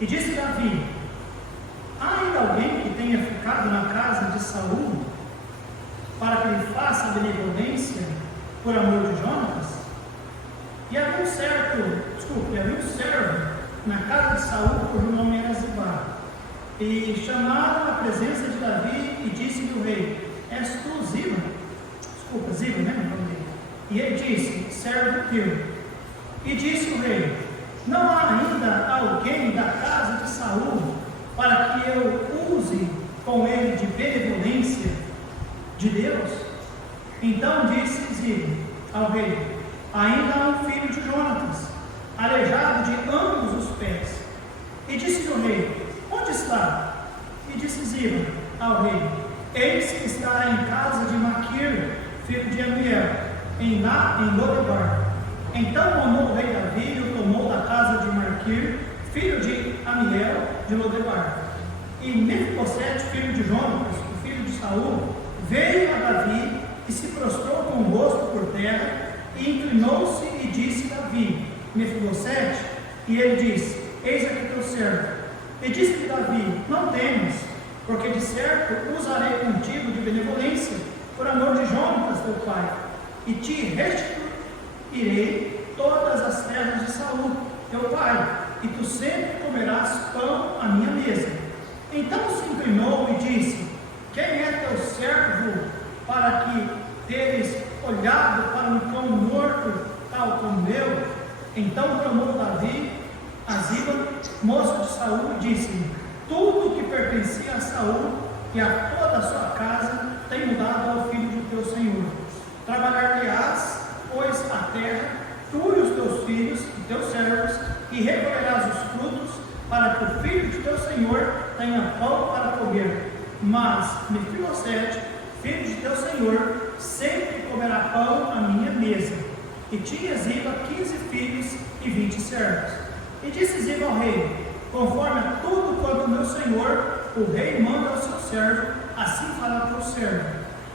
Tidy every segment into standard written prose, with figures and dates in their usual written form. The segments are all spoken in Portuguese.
E disse Davi: há ainda alguém que tenha ficado na casa de Saul para que lhe faça benevolência por amor de Jonatas? E havia um servo na casa de Saul, cujo nome era Ziba. E chamaram à presença de Davi e disse-lhe o rei: és tu Ziba? Ziba, né? E ele disse: servo teu. E disse o rei: não há ainda alguém da casa de Saul para que eu use com ele de benevolência de Deus? Então disse Ziba ao rei: ainda há um filho de Jonatas, aleijado de ambos os pés. E disse o rei: onde está? E disse Ziba ao rei: eis que está em casa de Maquir, filho de Amiel, em Lodebar. Então tomou o rei Davi e o tomou da casa de Maquir, filho de Amiel, de Lodebar. E Mefibosete, filho de Jonatas, o filho de Saul, veio a Davi e se prostrou com o rosto por terra, e inclinou-se e disse a Davi: Mefibosete? E ele disse: eis aqui teu servo. E disse-lhe Davi: não temas, porque de certo usarei contigo de benevolência, por amor de Jonatas teu pai, e te restituirei todas as terras de Saul teu pai, e tu sempre comerás pão à minha mesa. Então se inclinou e disse: quem é teu servo para que teres olhado para um cão morto tal como eu? Então clamou Davi a Ziba, moço de Saul, e disse-lhe: tudo que pertencia a Saul e a toda a sua casa tenho dado ao filho de teu senhor. Trabalhar-lhe-ás, pois, a terra, tu e os teus filhos e teus servos, e recolherás os frutos, para que o filho de teu senhor tenha pão para comer. Mas Mefibosete, filho de teu senhor, sempre comerá pão à minha mesa. E tinha Ziba 15 filhos e 20 servos. E disse Ziba ao rei: conforme a tudo quanto meu senhor, o rei, manda ao seu servo, assim fará teu servo.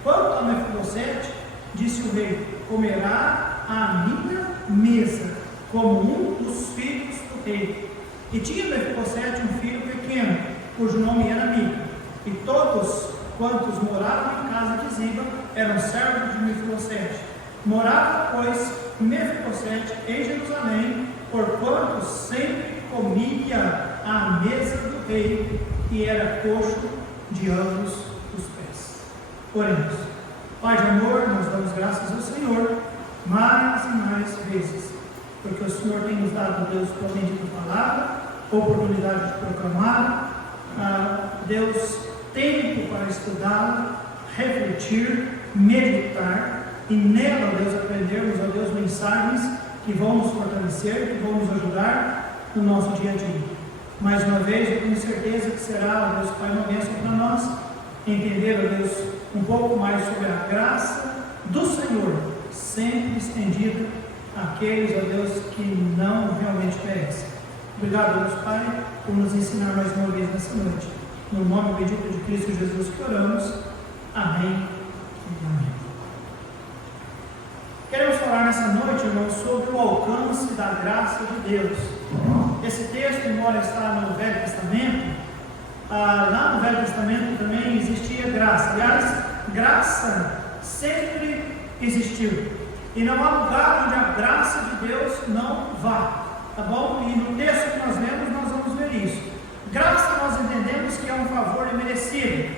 Quanto a Mefibosete, disse o rei: comerá à minha mesa, como um dos filhos do rei. E tinha Mefibosete um filho pequeno, cujo nome era Mica. E todos quantos moravam em casa de Ziba eram servos de Mefibosete. Morava, pois, Mefibosete em Jerusalém, porquanto sempre comia à mesa do rei, e era coxo de ambos os pés. Oremos. Pai de amor, nós damos graças ao Senhor mais e mais vezes, porque o Senhor tem nos dado, Deus, por bendita palavra, oportunidade de proclamar, Deus, tempo para estudá-la, refletir, meditar, e nela, Deus, aprendermos, ó Deus, mensagens que vão nos fortalecer, que vão nos ajudar no nosso dia a dia. Mais uma vez, eu tenho certeza que será, ó Deus, Pai, uma bênção para nós entender, ó Deus, um pouco mais sobre a graça do Senhor, sempre estendida àqueles, ó Deus, que não realmente merecem. Obrigado, Deus Pai, por nos ensinar mais uma vez nessa noite. No nome bendito de Cristo Jesus que oramos. Amém e amém. Queremos falar nessa noite, irmãos, sobre o alcance da graça de Deus. Esse texto, embora está no Velho Testamento, lá no Velho Testamento também existia graça. Aliás, graça sempre existiu. E não há lugar onde a graça de Deus não vá. Tá bom? E no texto que nós lemos, nós vamos ver isso. Graça nós entendemos que é um favor imerecido.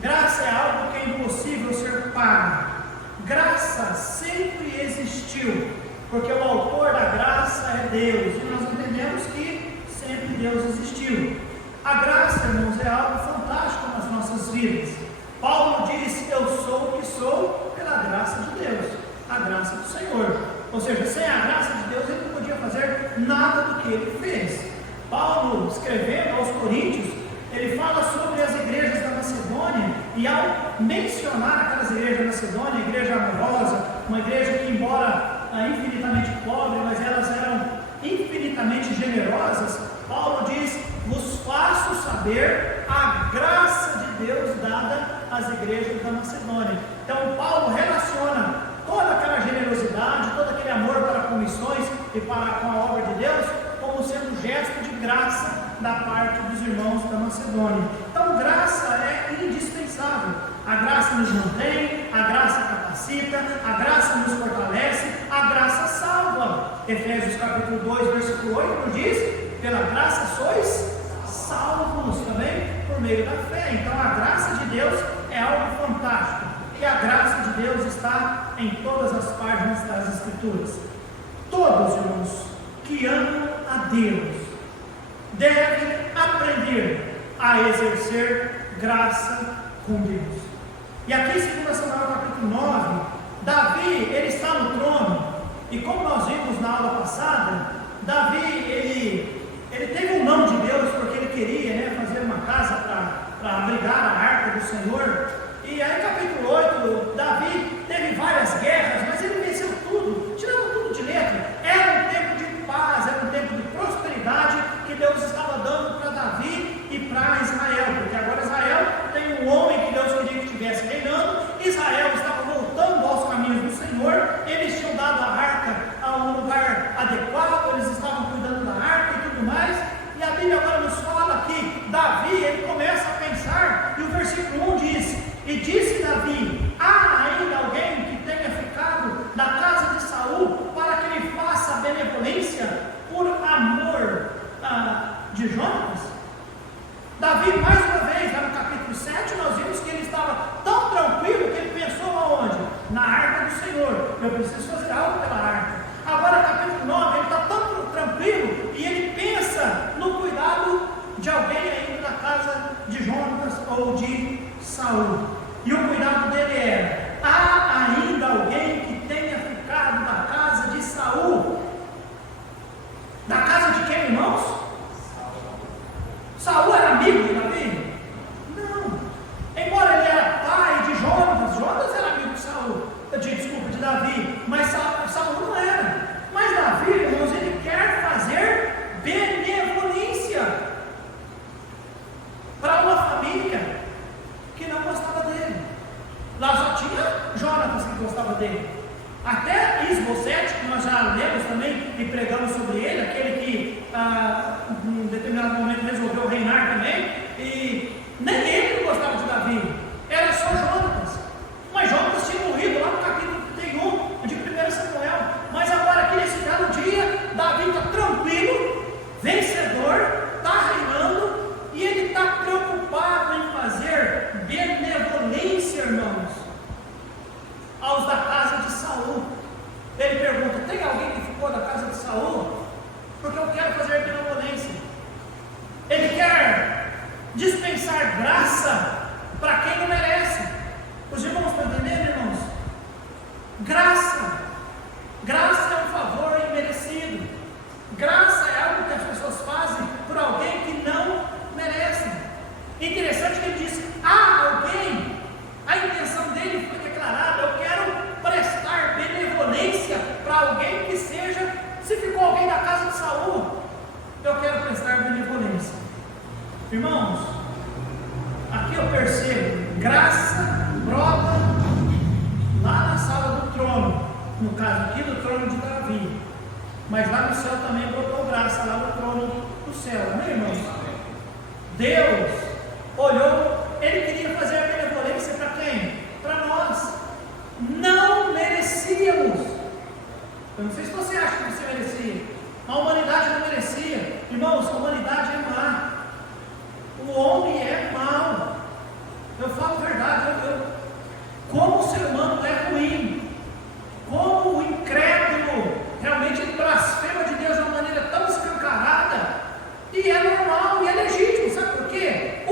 Graça é algo que é impossível ser pago. Graça sempre existiu, porque o autor da graça é Deus, e nós entendemos que sempre Deus existiu. A graça, irmãos, é algo fantástico nas nossas vidas. Paulo diz: eu sou o que sou pela graça de Deus, a graça do Senhor. Ou seja, sem a graça de Deus ele não podia fazer nada do que ele fez. Paulo, escrevendo aos Coríntios, ele fala sobre as igrejas da Macedônia, e ao mencionar aquelas igrejas da Macedônia, a igreja amorosa, uma igreja que, embora infinitamente pobre, mas elas eram infinitamente generosas, Paulo diz: vos faço saber a graça de Deus dada às igrejas da Macedônia. Então Paulo relaciona toda aquela generosidade, todo aquele amor para com missões e para com a obra de Deus, como sendo um gesto de graça da parte dos irmãos da Macedônia. Então, graça é indispensável. A graça nos mantém, a graça capacita, a graça nos fortalece, a graça salva. Efésios capítulo 2, versículo 8 nos diz: pela graça sois salvos também por meio da fé. Então a graça de Deus é algo fantástico, e a graça de Deus está em todas as páginas das Escrituras. Todos, irmãos, que amam a Deus devem aprender a exercer graça com Deus. E aqui em 2 Samuel capítulo 9, Davi, ele está no trono, e como nós vimos na aula passada, Davi, ele teve um não de Deus, porque ele queria, fazer uma casa para abrigar a arca do Senhor. E aí capítulo 8, Davi teve várias guerras, mas ele venceu tudo, tirava tudo de letra. Era um tempo de paz, era um tempo de prosperidade que Deus estava dando para Davi e para Israel, porque agora Israel tem um homem que Deus queria que estivesse reinando. Israel estava voltando aos caminhos do Senhor, eles tinham dado a arca a um lugar adequado, eles estavam cuidando da arca e tudo mais. E a Bíblia agora nos fala que Davi, ele começa a pensar, e o versículo 1 diz: e disse Davi: há ainda alguém que tenha ficado na casa de Saul para que lhe faça benevolência por amor de Jonatas? Davi, mais uma vez, lá no capítulo 7, nós vimos que ele estava tão tranquilo que ele pensou aonde? Na arca do Senhor. Eu preciso fazer algo pela arca. Agora, capítulo 9, ele está tão tranquilo e ele pensa no cuidado de alguém ainda da casa de Jonatas ou de Saul. E o cuidado dele era: há ainda alguém que tenha ficado na casa de Saul. Na casa de quem, irmãos? Saul era amigo de Davi? Não. Embora ele era pai de Jonatas, Jonatas era amigo de Saul, de Davi, mas Saul não era. Mas Davi, irmãos, ele quer fazer benevolência para uma família que não gostava dele. Lá só tinha Jonatas que gostava dele. Até Isbosete, que nós já lemos também e pregamos sobre ele, aquele que em determinado momento resolveu reinar também, e nem ele gostava de Davi, era só Jonatas. Mas Jonatas tinha morrido lá no capítulo 31 de 1 Samuel. Mas agora aqui nesse belo dia, Davi está tranquilo, vencedor, está reinando, e ele está preocupado em fazer benevolência, irmãos, aos da casa de Saul. Ele pergunta: tem alguém que ficou da casa de Saul? Porque eu quero fazer benevolência. Ele quer dispensar graça para quem não merece. Os irmãos estão entendendo, irmãos? Graça é um favor imerecido. Graça é algo que as pessoas fazem por alguém que não merece. Interessante que ele disse: há alguém. A intenção dele foi declarada: eu quero prestar benevolência para alguém que seja. Se ficou alguém da casa de Saul, eu quero prestar benevolência. Irmãos, aqui eu percebo graça brota lá na sala do trono, no caso aqui do trono de Davi, mas lá no céu também brotou graça, lá no trono do céu, amém, irmãos? Deus olhou, ele queria fazer a benevolência para quem? Para nós. Não merecíamos. Eu não sei se você acha que você merecia. A humanidade não merecia. Irmãos, a humanidade é má. O homem é mau. Eu falo a verdade. Como o ser humano é ruim. Como o incrédulo realmente ele blasfema de Deus de uma maneira tão escancarada. E é normal e é legítimo. Sabe por quê?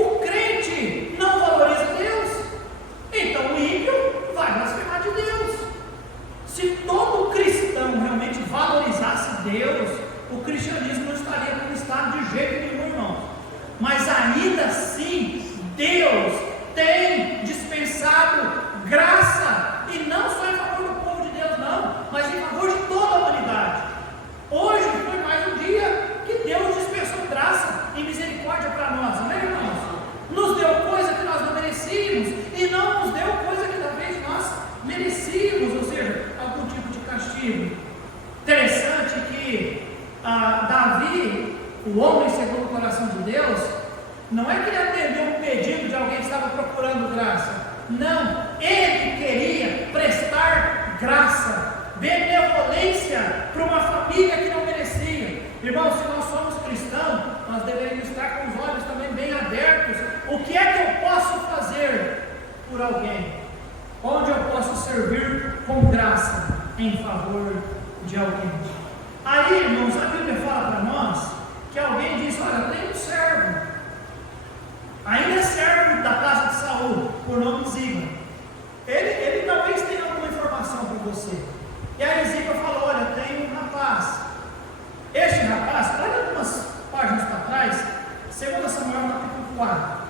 Não, ele queria prestar graça, benevolência para uma família que não merecia. Irmãos, se nós somos cristãos, nós deveríamos estar com os olhos também bem abertos. O que é que eu posso fazer por alguém? Onde eu posso servir com graça em favor de alguém? Aí, irmãos, a Bíblia fala para nós que alguém diz: olha, tem um servo, ainda é servo da casa de Saul, por nome Ziba. Ele talvez tenha alguma informação para você. E aí Ziba falou: olha, tem um rapaz. Este rapaz, olha algumas páginas para trás, 2 Samuel capítulo 4.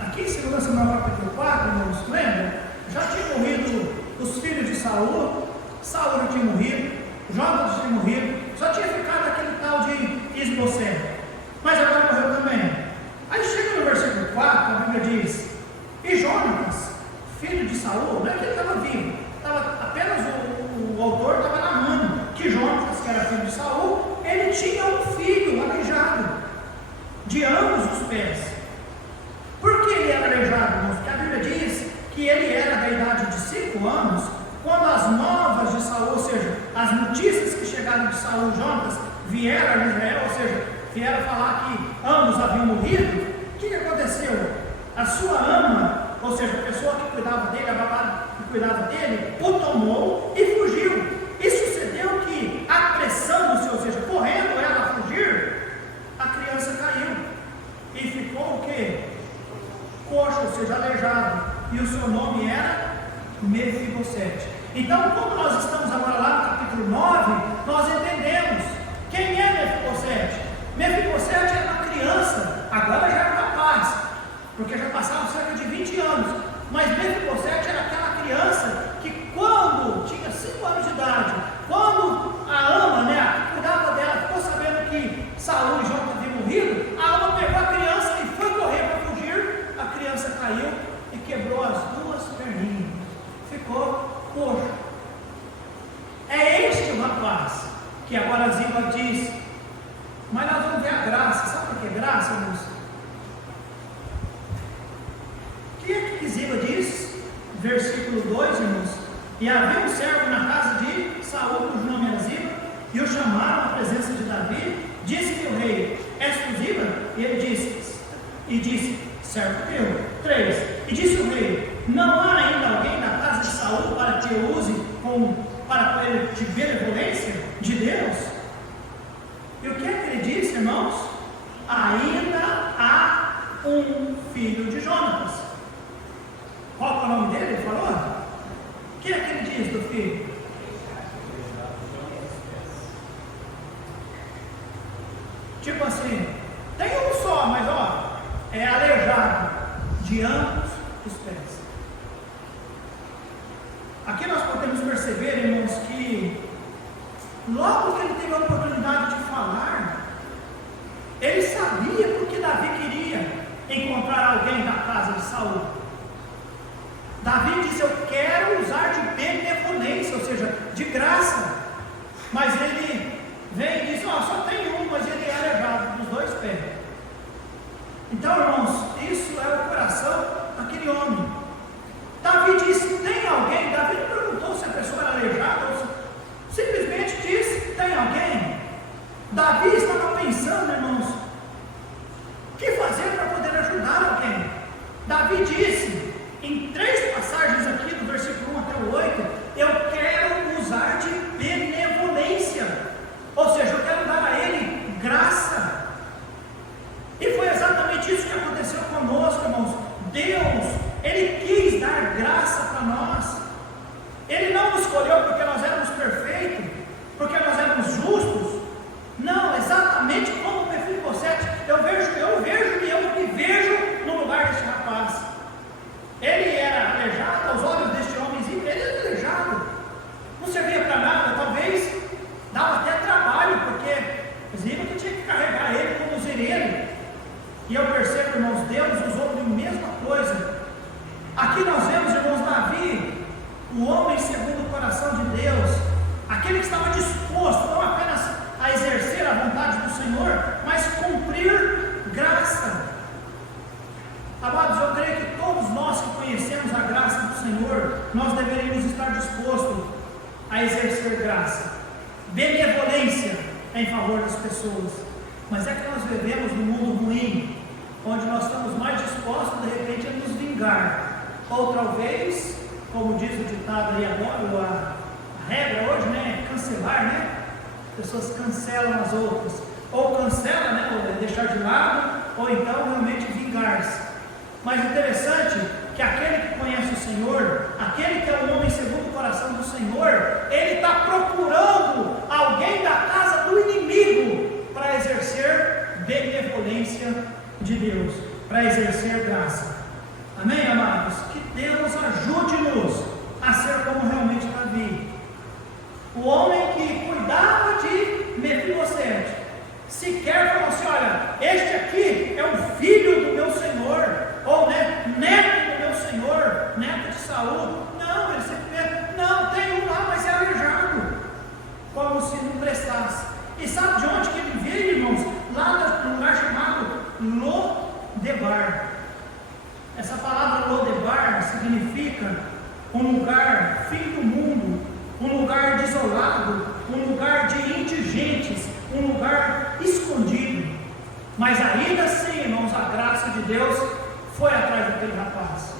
Aqui em 2 Samuel capítulo 4, irmãos, lembra? Já tinham morrido os filhos de Saul, Saul já tinha morrido, Jonatas tinha morrido, só tinha ficado aquele tal de Isbosete, mas agora morreu também. Aí chega no versículo 4, a Bíblia diz: e Jonatas, filho de Saul, não é que ele estava vivo, apenas o autor estava narrando que Jonatas, que era filho de Saul, ele tinha um filho aleijado de ambos os pés. Por que ele era aleijado, irmãos? Porque a Bíblia diz que ele era da idade de 5 anos, quando as novas de Saul, ou seja, as notícias que chegaram de Saul e Jonatas vieram a Israel, ou seja, vieram falar que ambos haviam morrido. O que aconteceu? A sua ama, ou seja, a pessoa que cuidava dele, a babá que cuidava dele, o tomou e fugiu. E sucedeu que, apressando-se, ou seja, correndo ela a fugir, a criança caiu e ficou o quê? Coxo, ou seja, aleijado, e o seu nome era Mefibosete. Então, como nós estamos agora lá no capítulo 9, nós entendemos quem é Mefibosete. Mefibosete era uma criança, agora já era rapaz, porque já passaram cerca de 20 anos, mas Mefibosete era aquela criança que, quando tinha 5 anos de idade, quando a ama, né, a que cuidava dela, ficou sabendo que Saul e Jonatas haviam morrido, a ama pegou a criança e foi correr para fugir. A criança caiu e quebrou as 2 perninhas, ficou coxo. É este o rapaz que agora Ziba diz: mas nós vamos ver a graça. Sabe o que é graça, irmãos? O que é que Ziba diz? Versículo 2, irmãos: e havia um servo na casa de Saul, cujo nome era Ziba, e o chamaram à presença de Davi. Disse-lhe o rei: és tu Ziba? E ele disse: servo teu. 3. E disse o rei: não há ainda alguém na casa de Saul para que eu use para ele de benevolência de Deus? E o que é que ele disse, irmãos? Ainda há um filho de Jonatas. Qual é o nome dele? Ele falou? O que é que ele diz do filho? Tipo assim, tem um só, mas ó, é aleijado de ambos os pés. Aqui nós podemos perceber, irmãos, que logo que ele teve a oportunidade de falar, ele sabia porque Davi queria encontrar alguém da casa de Saul. Davi disse: eu quero usar de benevolência, ou seja, de graça. Mas ele vem e diz: ó, só tem um, mas ele é aleijado dos 2 pés. Então, irmãos, isso é o coração daquele homem. Davi disse: tem alguém? Davi não perguntou se a pessoa era aleijada, simplesmente disse: tem alguém? Davi estava pensando, irmãos, o que fazer para poder ajudar alguém. Davi disse, em 3 passagens aqui, do versículo 1 até o 8, eu quero usar de benevolência, ou seja, eu quero dar a ele graça. E foi exatamente isso que aconteceu conosco, irmãos. Deus, Ele quis dar graça para nós. Ele não nos escolheu porque nós éramos perfeitos, porque nós éramos justos. Não, exatamente como Mefibosete, eu vejo e eu me vejo no lugar deste rapaz. Ele era aleijado aos olhos deste homenzinho, ele era aleijado, não servia para nada, talvez dava até trabalho, porque Ziba que tinha que carregar ele, conduzir ele. E eu percebo, irmãos, Deus usou a mesma coisa. Aqui nós vemos, irmãos, Davi, o homem segundo o coração de Deus, aquele que estava disposto não apenas a exercer a vontade benevolência em favor das pessoas. Mas é que nós vivemos num mundo ruim, onde nós estamos mais dispostos, de repente, a nos vingar. Ou talvez, como diz o ditado aí agora, a regra hoje, né, cancelar, né? As pessoas cancelam as outras. Ou cancela, né, ou deixar de lado, ou então realmente vingar-se. Mas interessante que aquele que conhece o Senhor, aquele que é um homem segundo o coração do Senhor, ele está procurando alguém da casa do inimigo para exercer benevolência de Deus, para exercer graça. Amém, amados? Que Deus ajude-nos a ser como realmente Davi, o homem que cuidava de Mefibosete. Sequer falou assim: olha, este aqui é o filho do meu Senhor, ou né, neto do meu Senhor, neto de Saul. Não, ele sempre pensa: não, tem um lá, mas é aleijado, como se não prestasse. E sabe de onde que ele veio, irmãos? Lá no lugar chamado Lodebar. Essa palavra Lodebar significa um lugar fim do mundo, um lugar desolado, um lugar de indigentes, um lugar escondido. Mas ainda assim, irmãos, a graça de Deus foi atrás daquele rapaz.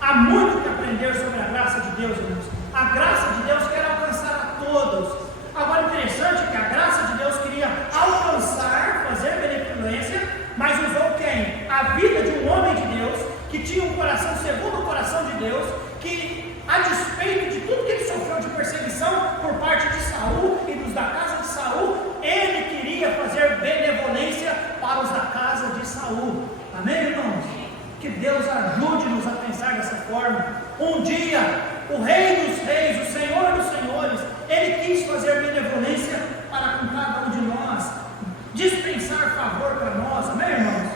Há muito que aprender sobre a graça de Deus, irmãos. A graça de Deus quer alcançar a todos. Agora, interessante que a graça de Deus queria alcançar, fazer benevolência, mas usou quem? A vida de um homem de Deus, que tinha um coração segundo o coração de Deus, que, a despeito de tudo que ele sofreu de perseguição por parte de Saul e dos da casa de Saul, ele queria fazer benevolência para os da casa de Saul. Amém, irmãos? Que Deus ajude-nos a pensar dessa forma. Um dia, o Rei dos Reis, o Senhor dos Senhores, ele quis fazer benevolência para com cada um de nós, dispensar favor para nós. Amém, irmãos?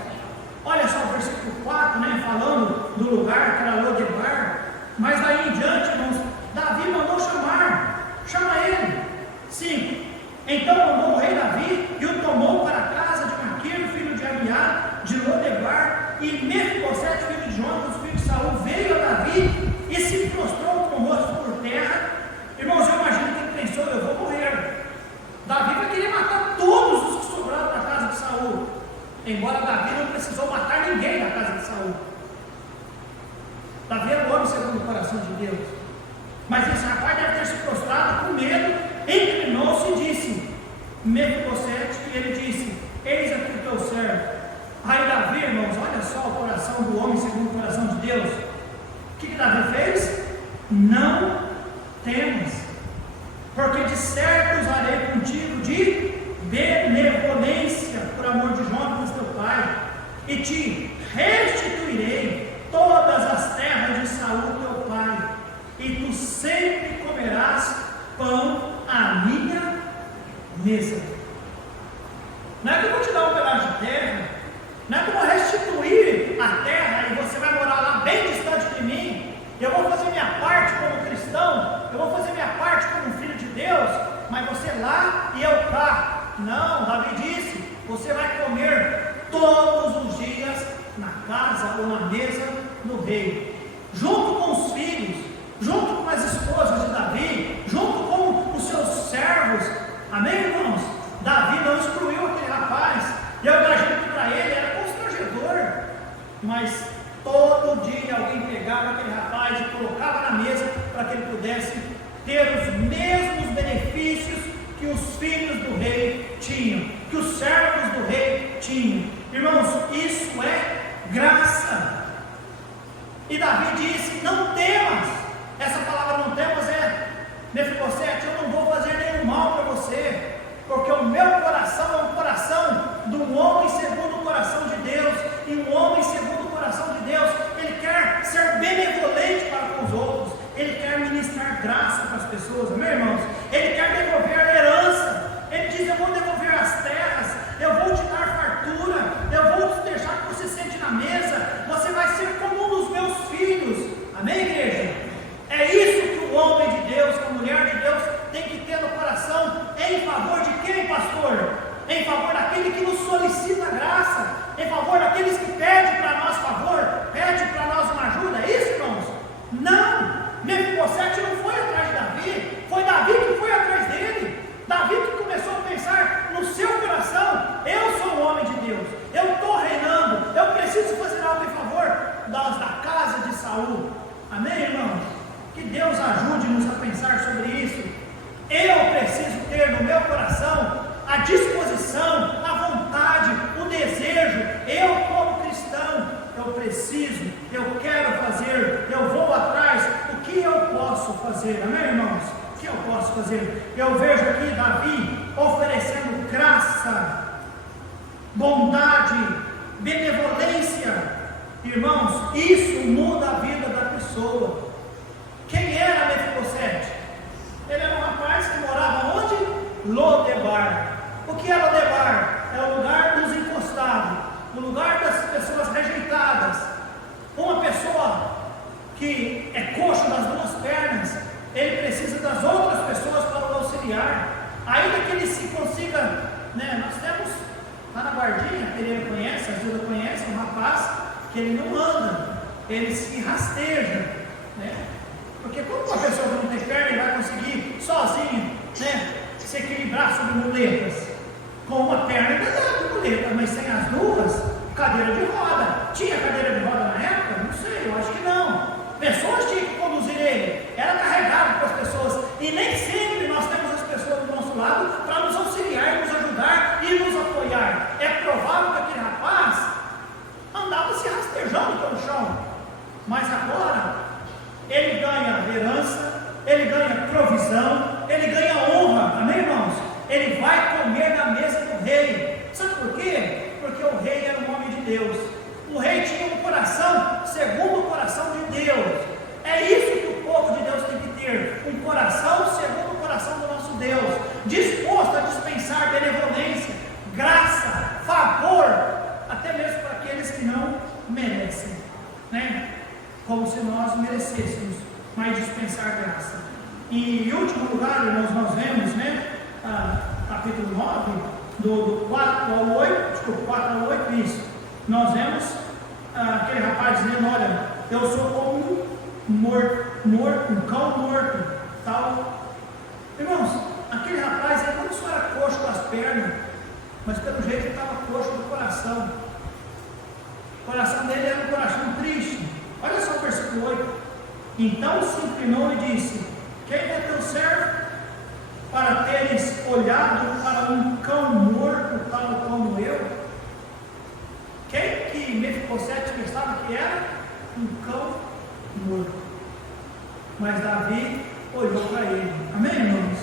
Olha só o versículo 4, né, falando do lugar que era Lodebar. Mas daí em diante, irmãos, Davi mandou chama ele. 5. Então mandou o rei Davi e o tomou para a casa de Maquir, filho de Abiá, de Lodebar, e Mefibosete, filho de Jonatas, filho de Saul, veio a Davi e se prostrou com o rosto por terra. Irmãos, eu imagino que ele pensou: eu vou morrer. Davi vai querer matar todos os que sobraram da casa de Saul, embora Davi não precisou matar ninguém da casa de Saul. Davi era o homem segundo o coração de Deus. Mas esse rapaz deve ter se prostrado com medo, inclinou-se e disse: Mefibosete, e ele disse: eis aqui o teu servo. Aí Davi, irmãos, olha só o coração do homem segundo o coração de Deus. O que Davi fez? Não temas, porque de certo usarei contigo de benevolência por amor de Jonatas teu pai, e te restituirei todas as terras de Saul teu pai, e tu sempre comerás pão à minha mesa. Não é que eu vou te dar um pedaço de terra, não é que eu vou restituir a terra e você vai morar lá bem distante de mim. Eu vou fazer minha parte como cristão, eu vou fazer minha parte como filho de Deus, mas você lá e eu cá. Não, Davi disse: você vai comer todos os dias na casa ou na mesa do rei, junto com os filhos, junto com as esposas de Davi, junto com os seus servos. Amém, irmãos? Davi não excluiu aquele rapaz, e eu imagino que para ele era constrangedor, mas todo dia alguém pegava aquele rapaz e colocava na mesa para que ele pudesse ter os mesmos benefícios que os filhos do rei tinham, que os servos do rei tinham. Irmãos, isso é graça. E Davi disse: não temas. Essa palavra não temas é: Mefibosete, eu não vou fazer nenhum mal para você, porque o meu coração é um coração de um homem segundo o coração de Deus. E um homem segundo o coração de Deus, ele quer ser benevolente para com os outros, ele quer ministrar graça para as pessoas. Amém, irmãos? Ele quer devolver a herança. Ele diz: eu vou devolver as terras, eu vou te dar fartura, eu vou te deixar que você sente na mesa, você vai ser como um dos meus filhos. Amém, igreja? É isso que o homem de Deus, que a mulher de Deus tem que ter no coração. Em favor de quem, pastor? Em favor daquele que nos solicita graça, em favor daqueles que pedem para nós favor, pedem para nós uma ajuda. É isso, irmãos? Não, Mefibosete não foi atrás de Davi, foi Davi que foi atrás dele. Davi que começou a Que Deus ajude-nos a pensar sobre isso. Eu preciso ter no meu coração a disposição, a vontade, o desejo. Eu, como cristão, eu preciso, eu quero fazer, eu vou atrás. O que eu posso fazer? Amém, irmãos? O que eu posso fazer? Eu vejo aqui Davi oferecendo graça, bondade, benevolência. Irmãos, isso muda a vida da pessoa. Quem era Mefibosete? Ele era um rapaz que morava onde? Lodebar. O que é Lodebar? É o lugar dos encostados, o lugar das pessoas rejeitadas. Uma pessoa que é coxo das duas pernas, ele precisa das outras pessoas para o auxiliar. Ainda que ele se consiga, né? Nós temos lá na guardinha, ele conhece, às vezes eu conheço um rapaz que ele não anda, ele se rasteja, né? Porque como uma pessoa que não tem perna, ele vai conseguir sozinho, né, se equilibrar sobre muletas. Com uma perna ele dá de muleta, mas sem as duas, cadeira de roda. Tinha cadeira de roda na época? Não sei, eu acho que não. Pessoas tinham que conduzir ele, era carregado pelas pessoas, e nem sempre nós temos as pessoas do nosso lado para nos auxiliar, nos ajudar e nos apoiar. É provável que aquele rapaz andava se rastejando pelo chão, mas agora ele ganha herança, ele ganha provisão, ele ganha honra, amém, irmãos? Ele vai comer na mesa do rei. Sabe por quê? Porque o rei era um homem de Deus. O rei tinha um coração segundo o coração de Deus. É isso que o povo de Deus tem que ter, um coração segundo o coração do nosso Deus, disposto a dispensar benevolência, graça, favor, até mesmo para aqueles que não merecem, né? Como se nós merecêssemos, mas dispensar graça. E em último lugar, irmãos, nós vemos, né, capítulo 9, do 4 ao 8, isso. Nós vemos aquele rapaz dizendo: olha, eu sou como um cão morto, tal. Irmãos, aquele rapaz, ele não só era coxo das pernas, mas pelo jeito ele estava coxo do coração. O coração dele era um coração triste. Olha só o versículo 8. Então se inclinou e disse: quem é teu servo para teres olhado para um cão morto tal como eu? Quem que Mefibosete pensava que era? Um cão morto. Mas Davi olhou para ele, amém, irmãos?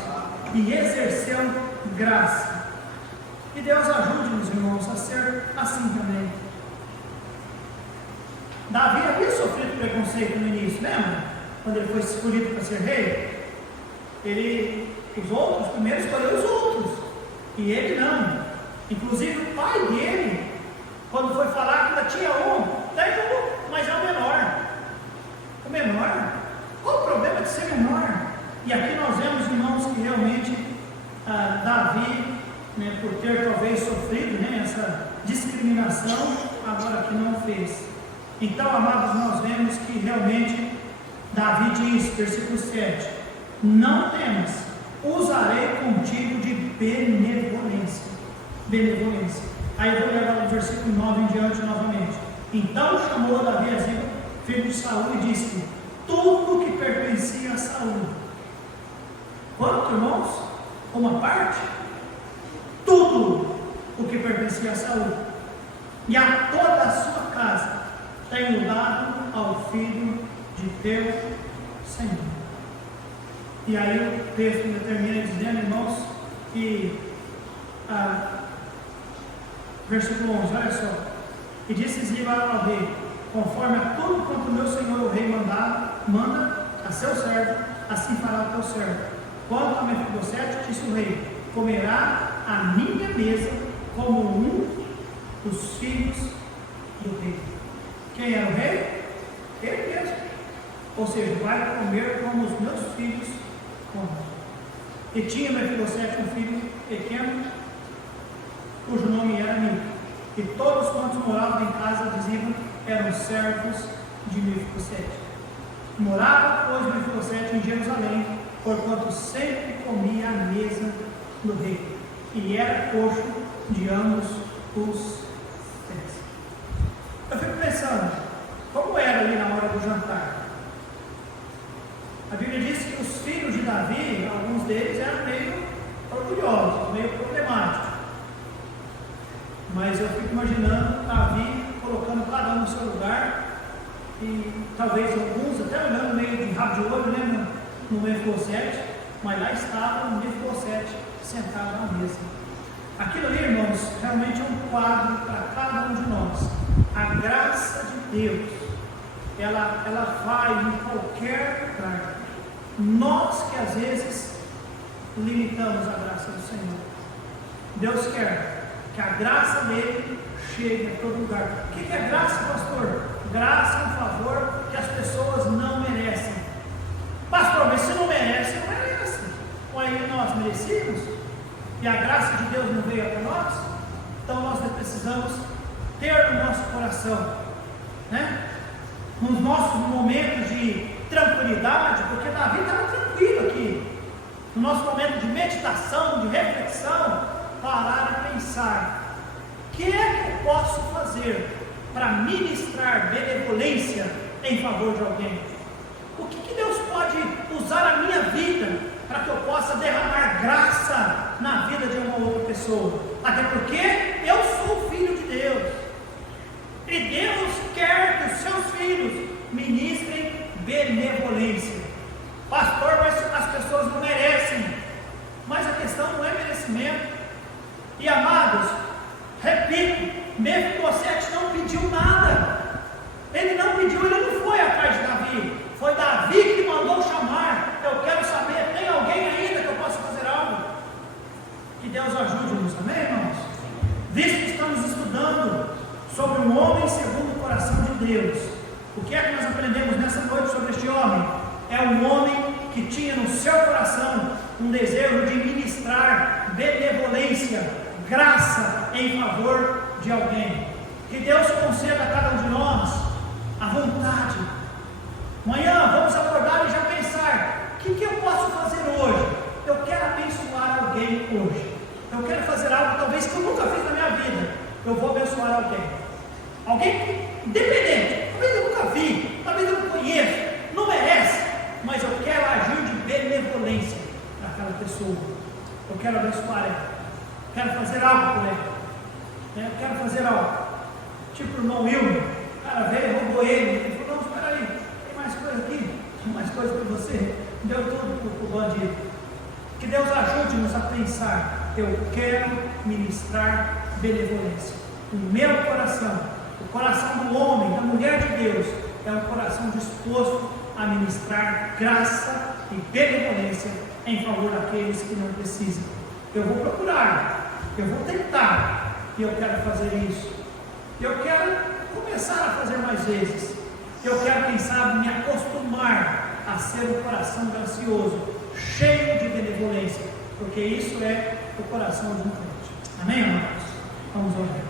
E exerceu graça. E Deus ajude-nos, irmãos, a ser assim também. Davi havia sofrido preconceito no início, lembra? Quando ele foi escolhido para ser rei, os outros primeiro escolheram os outros, e ele não. Inclusive o pai dele, quando foi falar que ainda tinha um, mas é o menor. O menor? Qual o problema de ser menor? E aqui nós vemos, irmãos, que realmente Davi, né, por ter talvez sofrido, né, essa discriminação, agora que não fez. Então, amados, nós vemos que realmente Davi diz, versículo 7: não temas, usarei contigo de benevolência. Aí eu vou levar o versículo 9 em diante novamente. Então chamou Davi a Ziba, filho de Saul, e disse: tudo que pertencia a Saul. Quanto, irmãos? Uma parte? Tudo o que pertencia a Saul e a toda a sua casa tenho dado ao filho de teu Senhor. E aí o texto termina dizendo, irmãos, que versículo 11, olha só: e disse Ziba ao rei: conforme a tudo quanto meu senhor o rei manda a seu servo, assim fará o teu servo. Quanto a Mefibosete, disse o rei: comerá a minha mesa como um dos filhos do rei. Quem era o rei? Ele mesmo. Ou seja, vai comer como os meus filhos comem. E tinha Mefibosete um filho pequeno, cujo nome era Mica. E todos quantos moravam em casa de Ziba eram servos de Mefibosete. Morava, pois, Mefibosete em Jerusalém, porquanto sempre comia à mesa do rei, e era coxo de ambos os pés. Eu fico pensando, como era ali na hora do jantar? filhos de Davi, alguns deles eram meio orgulhosos, meio problemáticos. Mas eu fico imaginando Davi colocando cada um no seu lugar, e talvez alguns até olhando meio de rabo de olho, né, no Mefibosete, mas lá estava o Mefibosete sentado na mesa. Aquilo ali, irmãos, realmente é um quadro para cada um de nós. A graça de Deus, ela vai em qualquer lugar. Nós que às vezes limitamos a graça do Senhor. Deus quer que a graça dele chegue a todo lugar. O que é graça, pastor? Graça é um favor que as pessoas não merecem. Pastor, mas se não merece, não merece. Ou aí nós merecíamos? E a graça de Deus não veio até nós? Então nós precisamos ter no nosso coração, né? Nos nossos momentos de tranquilidade, porque Davi estava tranquilo aqui. No nosso momento de meditação, de reflexão, parar e pensar: o que é que eu posso fazer para ministrar benevolência em favor de alguém? O que Deus pode usar a minha vida para que eu possa derramar graça na vida de uma outra pessoa? Até porque eu sou filho de Deus, e Deus quer que os seus filhos ministrem benevolência. Pastor, mas as pessoas não merecem. Mas a questão não é merecimento. E amados, repito, Mefibosete não pediu nada. Ele não pediu, ele não foi atrás de Davi. Foi Davi que mandou chamar. Eu quero saber, tem alguém ainda que eu possa fazer algo? Que Deus ajude-nos, amém, irmãos? Visto que estamos estudando sobre um homem segundo o coração de Deus, o que é que nós aprendemos nessa noite sobre este homem? É um homem que tinha no seu coração um desejo de ministrar benevolência, graça em favor de alguém. Que Deus conceda a cada um de nós a vontade. Amanhã vamos acordar e já pensar: o que eu posso fazer hoje? Eu quero abençoar alguém hoje. Eu quero fazer algo talvez que eu nunca fiz na minha vida. Eu vou abençoar alguém. Alguém independente, talvez eu nunca vi, talvez eu não conheço, não merece, mas eu quero agir de benevolência para aquela pessoa. Eu quero abençoar ela, quero fazer algo por ela, eu quero fazer algo. Tipo o irmão Wilmer, o cara veio, roubou ele falou: não, espera aí, tem mais coisa aqui, tem mais coisa para você, deu tudo para o bandido. Que Deus ajude-nos a pensar: eu quero ministrar benevolência. O meu coração, o coração do homem, da mulher de Deus, é um coração disposto a ministrar graça e benevolência em favor daqueles que não precisam. Eu vou procurar, eu vou tentar, e eu quero fazer isso. Eu quero começar a fazer mais vezes. Eu quero, quem sabe, me acostumar a ser um coração gracioso, cheio de benevolência, porque isso é o coração de um crente. Amém, amados? Vamos orar.